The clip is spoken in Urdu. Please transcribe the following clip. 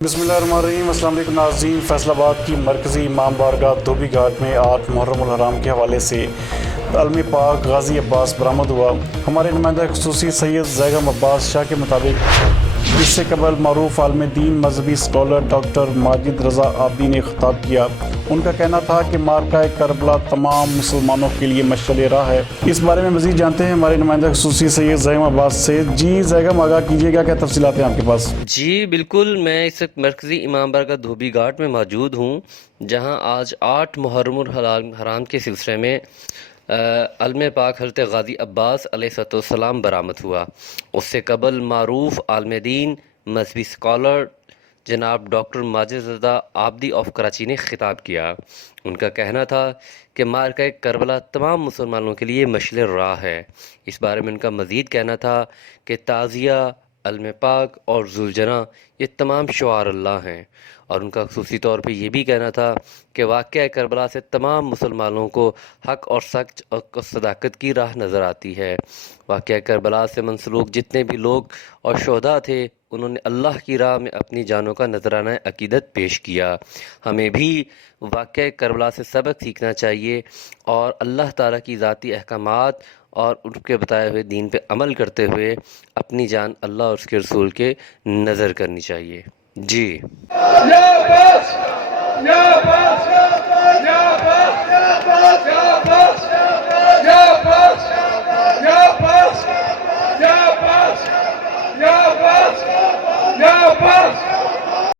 بسم اللہ الرحمن الرحیم۔ السلام علیکم ناظرین، فیصل آباد کی مرکزی امام بارگاہ دھوبی گھاٹ میں 8 محرم الحرام کے حوالے سے علم پاک غازی عباس برآمد ہوا۔ ہمارے نمائندہ خصوصی سید زیغم عباس شاہ کے مطابق اس سے قبل معروف عالم دین مذہبی اسکالر ڈاکٹر ماجد رضا عابدی نے خطاب کیا۔ ان کا کہنا تھا کہ مارکہ کربلا تمام مسلمانوں کے لیے مشعل راہ ہے۔ اس بارے میں مزید جانتے ہیں ہمارے نمائندہ خصوصی سید زیغم عباس سے۔ جی زیغم، آگاہ کیجیے گا، کیا تفصیلات ہیں آپ کے پاس؟ جی بالکل، میں اس وقت مرکزی امام بارگاہ دھوبی گھاٹ میں موجود ہوں، جہاں آج 8 محرم الحرام کے سلسلے میں علم پاک حضرت غازی عباس علیہ السلام برآمد ہوا۔ اس سے قبل معروف عالم دین مذہبی اسکالر جناب doctor Majid Raza Abidi of Karachi نے خطاب کیا۔ ان کا کہنا تھا کہ مارکہ کربلا تمام مسلمانوں کے لیے مشعل راہ ہے۔ اس بارے میں ان کا مزید کہنا تھا کہ تعزیہ، علم پاک اور ذوالجناح یہ تمام شعار اللہ ہیں، اور ان کا خصوصی طور پہ یہ بھی کہنا تھا کہ واقعہ کربلا سے تمام مسلمانوں کو حق اور سچ اور صداقت کی راہ نظر آتی ہے۔ واقعہ کربلا سے منسلوک جتنے بھی لوگ اور شہداء تھے، انہوں نے اللہ کی راہ میں اپنی جانوں کا نذرانہ عقیدت پیش کیا۔ ہمیں بھی واقعہ کربلا سے سبق سیکھنا چاہیے اور اللہ تعالیٰ کی ذاتی احکامات اور ان کے بتائے ہوئے دین پہ عمل کرتے ہوئے اپنی جان اللہ اور اس کے رسول کے نظر کرنی چاہیے۔ جی یا عباس، یا